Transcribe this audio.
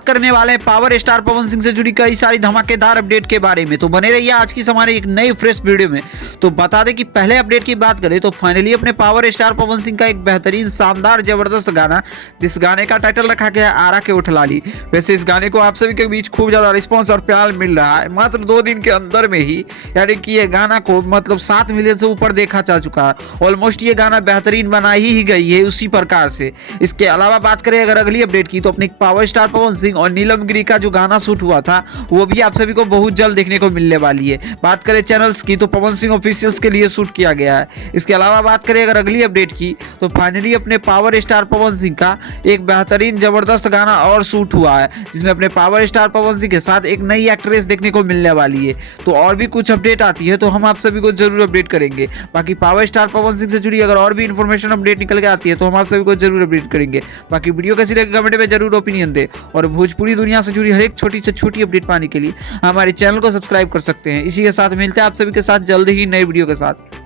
बात करने वाले हैं पावर स्टार पवन सिंह से जुड़ी कई सारी धमाकेदार अपडेट के बारे में। तो बने रहिए आज की हमारे एक नई फ्रेश वीडियो में। तो बता दें कि पहले अपडेट की बात करें तो फाइनली अपने पावर स्टार पवन सिंह का एक बेहतरीन शानदार जबरदस्त गाना, जिस गाने का टाइटल रखा गया है आरा के उठलाली। वैसे इस गाने को आप सभी के बीच खूब ज्यादा रिस्पॉन्स और प्यार मिल रहा है। मात्र 2 दिन के अंदर में ही यानी कि ये गाना को मतलब 7 मिलियन से ऊपर देखा जा चुका है। ऑलमोस्ट ये गाना बेहतरीन बना ही गई है उसी प्रकार से। इसके अलावा बात करें अगर अगली अपडेट की तो अपने पावर स्टार पवन सिंह और नीलम गिरी का जो गाना शूट हुआ था वो भी आप सभी को बहुत जल्द देखने को मिलने वाली है। बात करें चैनल्स की तो पवन सिंह ऑफिशियल्स के लिए शूट किया गया है। इसके अलावा बात करें अगर अगली अपडेट की तो फाइनली अपने पावर स्टार पवन सिंह का एक बेहतरीन जबरदस्त गाना और शूट हुआ है, जिसमें अपने पावर स्टार पवन सिंह के साथ एक नई एक्ट्रेस देखने को मिलने वाली है। तो और भी कुछ अपडेट आती है तो हम आप सभी को जरूर अपडेट करेंगे। बाकी पावर स्टार पवन सिंह से जुड़ी अगर और भी इंफॉर्मेशन अपडेट निकल के आती है तो हम आप सभी को जरूर अपडेट करेंगे। बाकी वीडियो कैसी लगी कमेंट में जरूर ओपिनियन दे और भोजपुरी दुनिया से जुड़ी हर एक छोटी से छोटी अपडेट पाने के लिए हमारे चैनल को सब्सक्राइब कर सकते हैं। इसी के साथ मिलते हैं आप सभी के साथ जल्द ही नई वीडियो के साथ।